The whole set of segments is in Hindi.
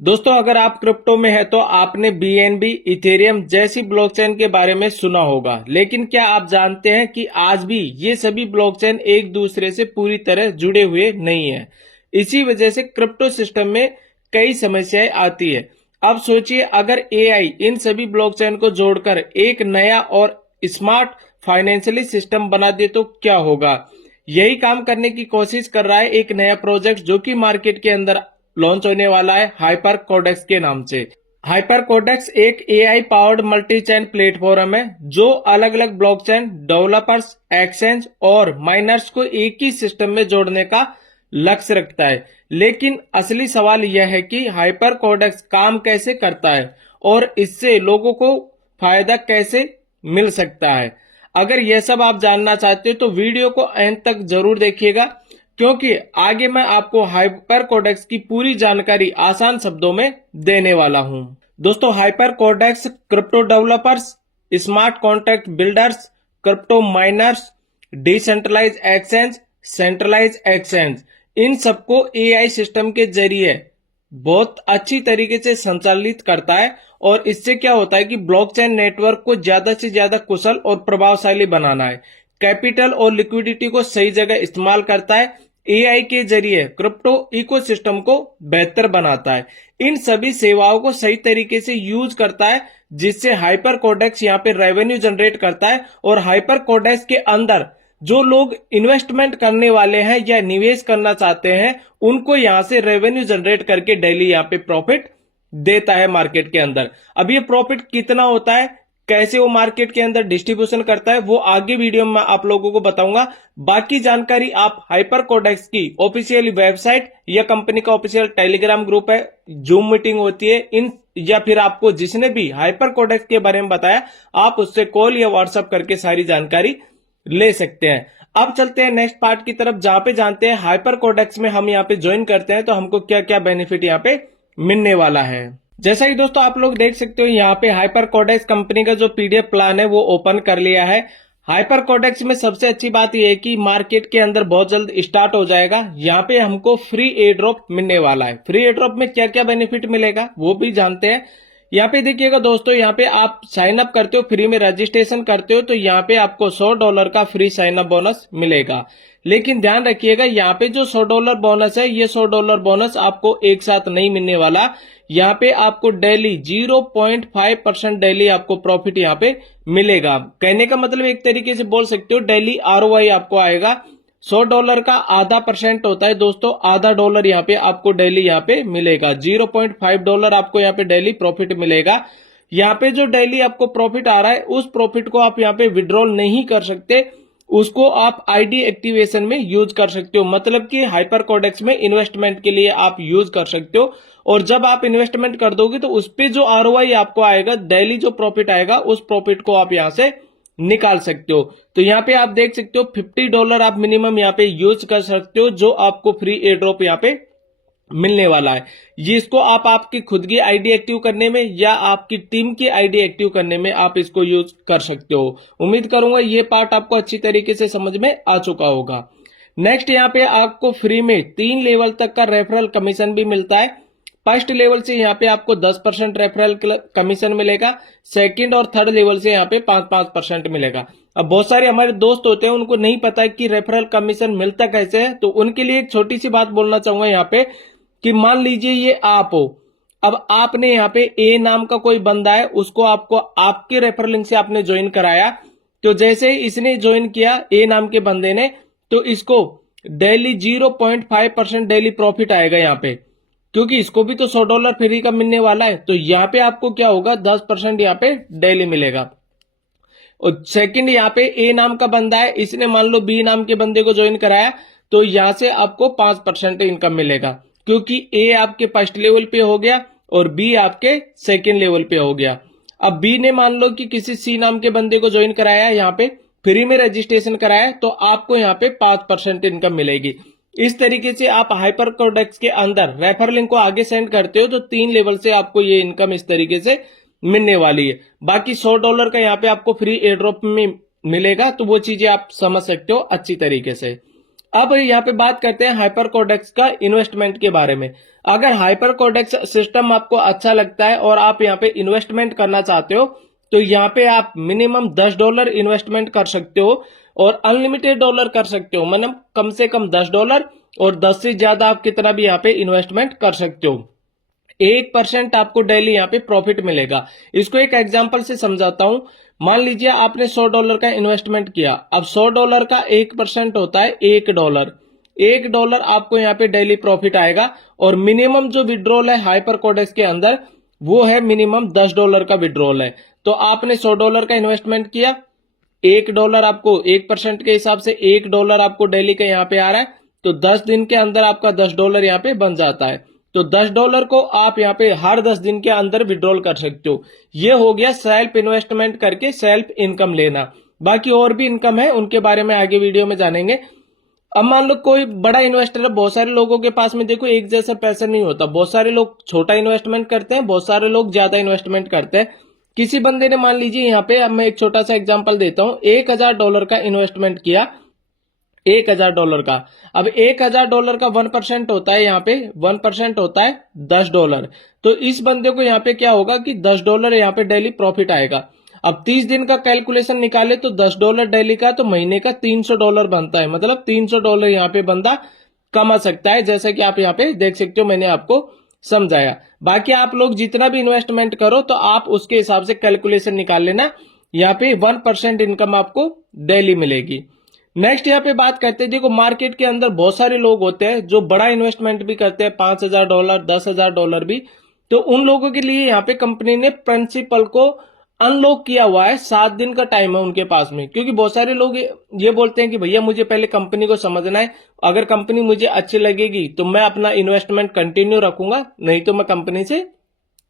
दोस्तों, अगर आप क्रिप्टो में है तो आपने बीएनबी, इथेरियम जैसी ब्लॉकचेन के बारे में सुना होगा। लेकिन क्या आप जानते हैं कि आज भी ये सभी ब्लॉकचेन एक दूसरे से पूरी तरह जुड़े हुए नहीं है। इसी वजह से क्रिप्टो सिस्टम में कई समस्याएं आती है। अब सोचिए, अगर एआई इन सभी ब्लॉकचेन को जोड़कर एक नया और स्मार्ट फाइनेंशियली सिस्टम बना दे तो क्या होगा। यही काम करने की कोशिश कर रहा है एक नया प्रोजेक्ट जो कि मार्केट के अंदर लॉन्च होने वाला है हाइपर कोडेक्स के नाम से। हाइपर कोडेक्स एक AI powered multi chain platform है जो अलग अलग ब्लॉकचेन डेवलपर्स, एक्सचेंज और माइनर्स को एक ही सिस्टम में जोड़ने का लक्ष्य रखता है। लेकिन असली सवाल यह है कि हाइपर कोडेक्स काम कैसे करता है और इससे लोगों को फायदा कैसे मिल सकता है। अगर यह सब आप जानना चाहते हो तो वीडियो को अंत तक जरूर देखिएगा, क्योंकि आगे मैं आपको हाइपर कोडेक्स की पूरी जानकारी आसान शब्दों में देने वाला हूं। दोस्तों, hyper codex crypto developers, smart contract builders, crypto miners, decentralize exchange, centralize exchange, इन सबको एआई सिस्टम के जरिए बहुत अच्छी तरीके से संचालित करता है। और इससे क्या होता है कि ब्लॉकचेन नेटवर्क को ज्यादा से ज्यादा कुशल और प्रभावशाली बनाना है। कैपिटल और लिक्विडिटी को सही जगह इस्तेमाल करता है। एआई के जरिए क्रिप्टो इकोसिस्टम को बेहतर बनाता है। इन सभी सेवाओं को सही तरीके से यूज करता है, जिससे हाइपर कोडेक्स यहाँ पे रेवेन्यू जनरेट करता है। और हाइपर कोडेक्स के अंदर जो लोग इन्वेस्टमेंट करने वाले हैं या निवेश करना चाहते हैं, उनको यहाँ से रेवेन्यू जनरेट करके डेली यहाँ पे प्रॉफिट देता है मार्केट के अंदर। अब ये प्रॉफिट कितना होता है, कैसे वो मार्केट के अंदर डिस्ट्रीब्यूशन करता है, वो आगे वीडियो में आप लोगों को बताऊंगा। बाकी जानकारी आप हाइपर कोडेक्स की ऑफिशियल वेबसाइट या कंपनी का ऑफिशियल टेलीग्राम ग्रुप है, जूम मीटिंग होती है इन, या फिर आपको जिसने भी हाइपर कोडेक्स के बारे में बताया, आप उससे कॉल या व्हाट्सएप करके सारी जानकारी ले सकते हैं। अब चलते हैं नेक्स्ट पार्ट की तरफ, जहां पे जानते हैं हाइपर कोडेक्स में हम यहाँ पे ज्वाइन करते हैं तो हमको क्या क्या बेनिफिट यहाँ पे मिलने वाला है। जैसा कि दोस्तों आप लोग देख सकते हो, यहाँ पे हाइपर कोडेक्स कंपनी का जो पीडीएफ प्लान है वो ओपन कर लिया है। हाइपर कोडेक्स में सबसे अच्छी बात यह है कि मार्केट के अंदर बहुत जल्द स्टार्ट हो जाएगा। यहाँ पे हमको फ्री एयर ड्रॉप मिलने वाला है। फ्री एयर ड्रॉप में क्या क्या बेनिफिट मिलेगा वो भी जानते हैं। यहाँ पे देखिएगा दोस्तों, यहाँ पे आप साइन अप करते हो, फ्री में रजिस्ट्रेशन करते हो तो यहाँ पे आपको $100 का फ्री साइन अप बोनस मिलेगा। लेकिन ध्यान रखिएगा, यहाँ पे जो $100 बोनस है, ये $100 बोनस आपको एक साथ नहीं मिलने वाला। यहाँ पे आपको डेली 0.5% डेली आपको प्रॉफिट यहाँ पे मिलेगा। कहने का मतलब एक तरीके से बोल सकते हो डेली आरओआई आपको आएगा। $100 का आधा % होता है दोस्तों, आधा डॉलर यहाँ पे आपको डेली यहाँ पे मिलेगा। $0.5 आपको यहाँ पे डेली प्रॉफिट मिलेगा। यहाँ पे जो डेली आपको प्रॉफिट आ रहा है, उस प्रॉफिट को आप यहाँ पे विड्रॉल नहीं कर सकते, उसको आप आईडी एक्टिवेशन में यूज कर सकते हो। मतलब कि हाइपर कोडेक्स में इन्वेस्टमेंट के लिए आप यूज कर सकते हो। और जब आप इन्वेस्टमेंट कर दोगे तो उस पे जो आरओआई आपको आएगा, डेली जो प्रॉफिट आएगा, उस प्रॉफिट को आप यहाँ से निकाल सकते हो। तो यहाँ पे आप देख सकते हो $50 आप मिनिमम यहाँ पे यूज कर सकते हो, जो आपको फ्री एयर ड्रॉप यहाँ पे मिलने वाला है। ये इसको आप आपकी खुद की आईडी एक्टिव करने में या आपकी टीम की आईडी एक्टिव करने में आप इसको यूज कर सकते हो। उम्मीद करूंगा ये पार्ट आपको अच्छी तरीके से समझ में आ चुका होगा। नेक्स्ट, यहाँ पे आपको फ्री में 3 लेवल तक का रेफरल कमीशन भी मिलता है। फर्स्ट लेवल से यहाँ पे आपको 10% रेफरल कमीशन मिलेगा। सेकंड और थर्ड लेवल से यहाँ पे 5% मिलेगा। अब बहुत सारे हमारे दोस्त होते हैं, उनको नहीं पता है कि रेफरल कमीशन मिलता कैसे है, तो उनके लिए एक छोटी सी बात बोलना चाहूंगा यहाँ पे कि मान लीजिए ये आप हो। अब आपने यहाँ पे ए नाम का कोई बंदा है, उसको आपको आपके रेफरल लिंक से आपने ज्वाइन कराया। तो जैसे इसने ज्वाइन किया ए नाम के बंदे ने, तो इसको डेली 0.5% डेली प्रॉफिट आएगा यहाँ पे, क्योंकि इसको भी तो $100 फ्री का मिलने वाला है। तो यहाँ पे आपको क्या होगा, 10% यहाँ पे डेली मिलेगा। और सेकंड, यहाँ पे ए नाम का बंदा है, इसने मान लो बी नाम के बंदे को ज्वाइन कराया, तो यहाँ से आपको 5% इनकम मिलेगा, क्योंकि ए आपके फर्स्ट लेवल पे हो गया और बी आपके सेकंड लेवल पे हो गया। अब बी ने मान लो कि किसी सी नाम के बंदे को ज्वाइन कराया, यहाँ पे फ्री में रजिस्ट्रेशन कराया, तो आपको यहाँ पे 5% इनकम मिलेगी। इस तरीके से आप हाइपर कोडेक्स के अंदर रेफर लिंक को आगे सेंड करते हो तो 3 लेवल से आपको ये इनकम इस तरीके से मिलने वाली है। बाकी $100 का यहाँ पे आपको फ्री एयर ड्रॉप में मिलेगा, तो वो चीजें आप समझ सकते हो अच्छी तरीके से। अब यहाँ पे बात करते हैं हाइपरकोडेक्स का इन्वेस्टमेंट के बारे में। अगर हाइपरकोडेक्स सिस्टम आपको अच्छा लगता है और आप यहाँ पे इन्वेस्टमेंट करना चाहते हो तो यहाँ पे आप मिनिमम $10 इन्वेस्टमेंट कर सकते हो और अनलिमिटेड डॉलर कर सकते हो, मतलब कम से कम $10 और 10 से ज्यादा आप कितना भी यहाँ पे इन्वेस्टमेंट कर सकते हो। 1% आपको डेली यहाँ पे प्रॉफिट मिलेगा। इसको एक एग्जांपल से समझाता हूं। मान लीजिए आपने $100 का इन्वेस्टमेंट किया। अब $100 का 1% होता है $1। $1 आपको यहाँ पे डेली प्रॉफिट आएगा और मिनिमम जो विड्रॉल है हाइपरकोडेक्स के अंदर वो है मिनिमम $10 का विड्रॉल है। तो आपने $100 का इन्वेस्टमेंट किया, $1 आपको 1% के हिसाब से $1 आपको डेली का यहाँ पे आ रहा है, तो 10 दिन के अंदर आपका $10 यहाँ पे बन जाता है। तो $10 को आप यहाँ पे हर 10 दिन के अंदर विड्रॉल कर सकते हो। ये हो गया सेल्फ इन्वेस्टमेंट करके सेल्फ इनकम लेना। बाकी और भी इनकम है, उनके बारे में आगे वीडियो में जानेंगे। अब मान लो कोई बड़ा इन्वेस्टर है, बहुत सारे लोगों के पास में देखो एक जैसा पैसा नहीं होता, बहुत सारे लोग छोटा इन्वेस्टमेंट करते हैं, बहुत सारे लोग ज्यादा इन्वेस्टमेंट करते हैं। किसी बंदे ने मान लीजिए यहाँ पे, अब मैं एक छोटा सा एग्जांपल देता हूँ, $1000 का इन्वेस्टमेंट किया, $1000 का। अब $1000 का 1% होता है, यहाँ पे 1% होता है $10। तो इस बंदे को यहाँ पे क्या होगा कि $10 यहाँ पे डेली प्रॉफिट आएगा। अब 30 दिन का कैलकुलेशन निकाले तो $10 डेली का, तो महीने का $300 बनता है, मतलब $300 यहाँ पे बंदा कमा सकता है, जैसा कि आप यहाँ पे देख सकते हो, मैंने आपको समझाया। बाकी आप लोग जितना भी इन्वेस्टमेंट करो तो आप उसके हिसाब से कैलकुलेशन निकाल लेना। यहाँ पे 1% इनकम आपको डेली मिलेगी। नेक्स्ट यहाँ पे बात करते हैं, देखो मार्केट के अंदर बहुत सारे लोग होते हैं जो बड़ा इन्वेस्टमेंट भी करते हैं, $5000 $10,000 भी। तो उन लोगों के लिए यहाँ पे कंपनी ने प्रिंसिपल को अनलॉक किया हुआ है, 7 दिन का टाइम है उनके पास में। क्योंकि बहुत सारे लोग ये बोलते हैं कि भैया मुझे पहले कंपनी को समझना है, अगर कंपनी मुझे अच्छी लगेगी तो मैं अपना इन्वेस्टमेंट कंटिन्यू रखूंगा, नहीं तो मैं कंपनी से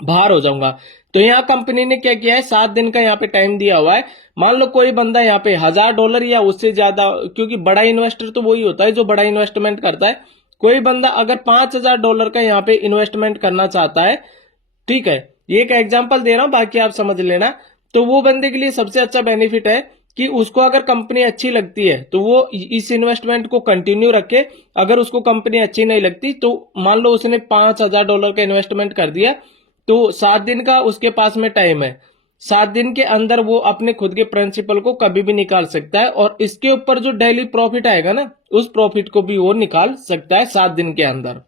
बाहर हो जाऊंगा। तो यहाँ कंपनी ने क्या किया है, 7 दिन का यहाँ पे टाइम दिया हुआ है। मान लो कोई बंदा यहाँ पे $1000 या उससे ज्यादा, क्योंकि बड़ा इन्वेस्टर तो वही होता है जो बड़ा इन्वेस्टमेंट करता है। कोई बंदा अगर $5000 का यहाँ पे इन्वेस्टमेंट करना चाहता है, ठीक है, ये एक एग्जांपल दे रहा हूं, बाकी आप समझ लेना। तो वो बंदे के लिए सबसे अच्छा बेनिफिट है कि उसको अगर कंपनी अच्छी लगती है तो वो इस इन्वेस्टमेंट को कंटिन्यू रखे। अगर उसको कंपनी अच्छी नहीं लगती तो मान लो उसने $5000 का इन्वेस्टमेंट कर दिया, तो 7 दिन का उसके पास में टाइम है, 7 दिन के अंदर वो अपने खुद के प्रिंसिपल को कभी भी निकाल सकता है और इसके ऊपर जो डेली प्रॉफिट आएगा ना, उस प्रॉफिट को भी वो निकाल सकता है 7 दिन के अंदर।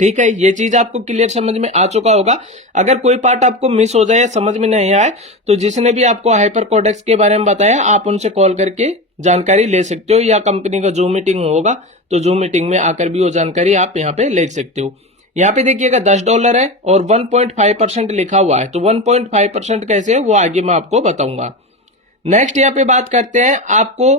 ठीक है, ये चीज आपको क्लियर समझ में आ चुका होगा। अगर कोई पार्ट आपको मिस हो जाए, समझ में नहीं आए, तो जिसने भी आपको हाइपरकोडेक्स के बारे में बताया आप उनसे कॉल करके जानकारी ले सकते हो, या कंपनी का जूम मीटिंग होगा तो जूम मीटिंग में आकर भी वो जानकारी आप यहाँ पे ले सकते हो। यहाँ पे देखिएगा $10 है और 1.5% लिखा हुआ है, तो 1.5% कैसे है वो आगे मैं आपको बताऊंगा। नेक्स्ट यहाँ पे बात करते हैं आपको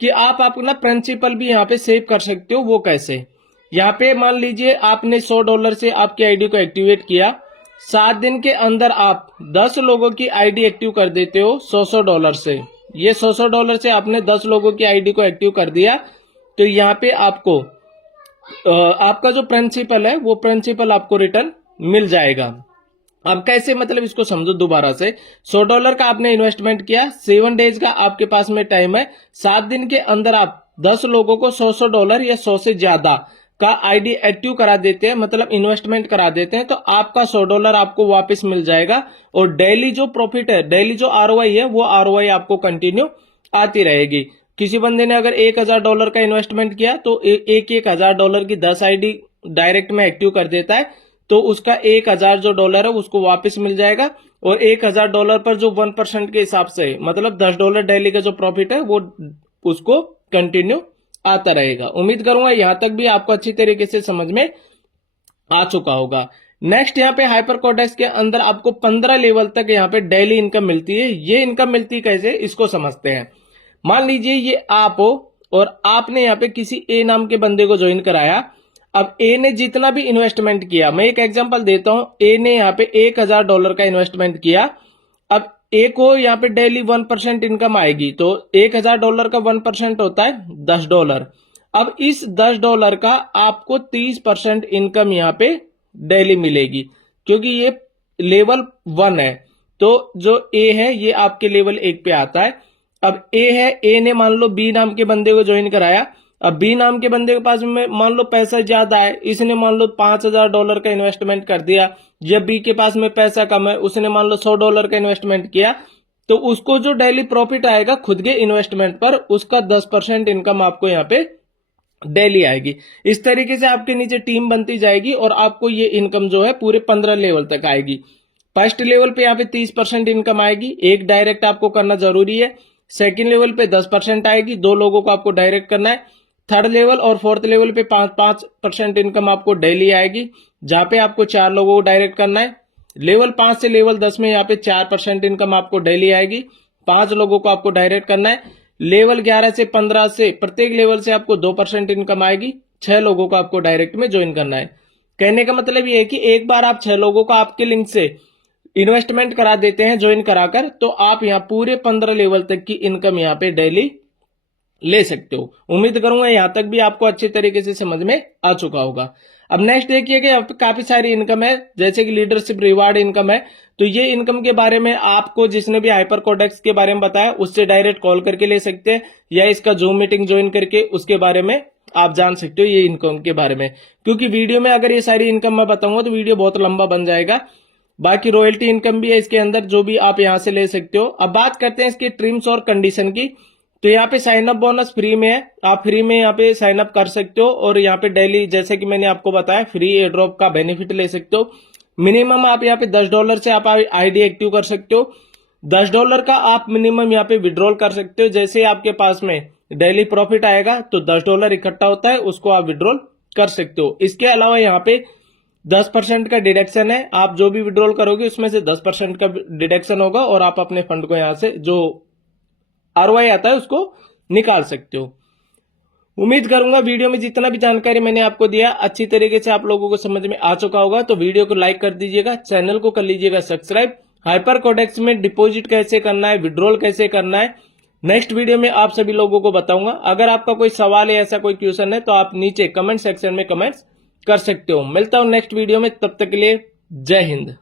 कि आप अपना प्रिंसिपल भी यहाँ पे सेव कर सकते हो, वो कैसे। यहाँ पे मान लीजिए आपने $100 से आपकी आईडी को एक्टिवेट किया, 7 दिन के अंदर आप 10 लोगों की आईडी एक्टिव कर देते हो $100 से। ये $100 से आपने 10 लोगों की आईडी को एक्टिव कर दिया, तो यहाँ पे आपको आपका जो प्रिंसिपल है वो प्रिंसिपल आपको रिटर्न मिल जाएगा। अब कैसे, मतलब इसको समझो दोबारा से। $100 का आपने इन्वेस्टमेंट किया, 7 डेज का आपके पास में टाइम है, 7 दिन के अंदर आप 10 लोगों को $100 या 100 से ज्यादा का आईडी एक्टिव करा देते हैं, मतलब इन्वेस्टमेंट करा देते हैं, तो आपका $100 आपको वापस मिल जाएगा। और डेली जो प्रॉफिट है, डेली जो आरओआई है, वो आरओआई आपको कंटिन्यू आती रहेगी। किसी बंदे ने अगर $1000 का इन्वेस्टमेंट किया तो $1000 की 10 आईडी डायरेक्ट में एक्टिव कर देता है, तो उसका $1000 जो डॉलर है उसको वापस मिल जाएगा। और $1000 पर जो 1% के हिसाब से, मतलब $10 डेली का जो प्रॉफिट है वो उसको कंटिन्यू आता रहेगा। उम्मीद करूंगा यहां तक भी आपको अच्छी तरीके से समझ में आ चुका होगा। नेक्स्ट यहाँ पे हाइपरकोडेक्स के अंदर आपको 15 लेवल तक यहाँ पे डेली इनकम मिलती है। ये इनकम मिलती कैसे, इसको समझते हैं। मान लीजिए ये आप हो और आपने यहाँ पे किसी ए नाम के बंदे को ज्वाइन कराया। अब ए ने जितना भी इन्वेस्टमेंट किया, मैं एक एग्जांपल देता हूं, ए ने यहाँ पे $1000 का इन्वेस्टमेंट किया। अब ए को यहाँ पे डेली 1% इनकम आएगी, तो $1000 का 1% होता है $10। अब इस $10 का आपको 30% इनकम यहाँ पे डेली मिलेगी, क्योंकि ये लेवल 1 है। तो जो ए है ये आपके लेवल 1 पे आता है। अब ए है, ए ने मान लो बी नाम के बंदे को ज्वाइन कराया, अब बी नाम के बंदे के पास में मान लो पैसा ज्यादा है, इसने मान लो $5,000 का इन्वेस्टमेंट कर दिया, या बी के पास में पैसा कम है, उसने मान लो $100 का इन्वेस्टमेंट किया, तो उसको जो डेली प्रॉफिट आएगा खुद के इन्वेस्टमेंट पर, उसका 10% इनकम आपको यहाँ पे डेली आएगी। इस तरीके से आपके नीचे टीम बनती जाएगी और आपको ये इनकम जो है पूरे 15 लेवल तक आएगी। फर्स्ट लेवल पे यहाँ पे 30% इनकम आएगी, एक डायरेक्ट आपको करना जरूरी है। सेकंड लेवल पे 10% आएगी, 2 लोगों को आपको डायरेक्ट करना है। थर्ड लेवल और फोर्थ लेवल पे 5% इनकम आपको डेली आएगी, जहां पे आपको 4 लोगों को डायरेक्ट करना है। लेवल 5 से लेवल 10 में यहाँ पे 4% इनकम आपको डेली आएगी, 5 लोगों को आपको डायरेक्ट करना है। लेवल 11 से 15 से प्रत्येक लेवल से आपको 2% इनकम आएगी, 6 लोगों को आपको डायरेक्ट में ज्वाइन करना है। कहने का मतलब ये है कि एक बार आप 6 लोगों को आपके लिंक से इन्वेस्टमेंट करा देते हैं ज्वाइन कराकर, तो आप यहाँ पूरे 15 लेवल तक की इनकम यहाँ पे डेली ले सकते हो। उम्मीद करूंगा यहां तक भी आपको अच्छे तरीके से समझ में आ चुका होगा। अब नेक्स्ट देखिए कि यहाँ पे काफी सारी इनकम है, जैसे कि लीडरशिप रिवार्ड इनकम है। तो ये इनकम के बारे में आपको जिसने भी हाइपर कोडेक्स के बारे में बताया उससे डायरेक्ट कॉल करके ले सकते हैं, या इसका जूम मीटिंग ज्वाइन करके उसके बारे में आप जान सकते हो ये इनकम के बारे में। क्योंकि वीडियो में अगर ये सारी इनकम मैं बताऊंगा तो वीडियो बहुत लंबा बन जाएगा। बाकी रॉयल्टी इनकम भी है इसके अंदर, जो भी आप यहां से ले सकते हो। अब बात करते हैं इसके ट्रिम्स और कंडीशन की। तो यहाँ पे साइन अप बोनस फ्री में है, आप फ्री में यहाँ पे साइन अप कर सकते हो, और यहाँ पे डेली जैसे कि मैंने आपको बताया फ्री एयर ड्रॉप का बेनिफिट ले सकते हो। मिनिमम आप यहाँ पे $10 से आप आईडी एक्टिव कर सकते हो। $10 का आप मिनिमम यहाँ पे विड्रॉल कर सकते हो। जैसे आपके पास में डेली प्रॉफिट आएगा तो $10 इकट्ठा होता है, उसको आप विड्रॉल कर सकते हो। इसके अलावा यहाँ पे 10% का डिडक्शन है, आप जो भी विड्रॉल करोगे उसमें से 10% का डिडक्शन होगा, और आप अपने फंड को यहाँ से जो आरओआई आता है उसको निकाल सकते हो। उम्मीद करूंगा वीडियो में जितना भी जानकारी मैंने आपको दिया अच्छी तरीके से आप लोगों को समझ में आ चुका होगा। तो वीडियो को लाइक कर दीजिएगा, चैनल को कर लीजिएगा सब्सक्राइब। हाइपर कोडेक्स में डिपॉजिट कैसे करना है, विड्रॉल कैसे करना है, नेक्स्ट वीडियो में आप सभी लोगों को बताऊंगा। अगर आपका कोई सवाल है, ऐसा कोई क्वेश्चन है, तो आप नीचे कमेंट सेक्शन में कमेंट्स कर सकते हो। मिलता हूं नेक्स्ट वीडियो में, तब तक के लिए जय हिंद।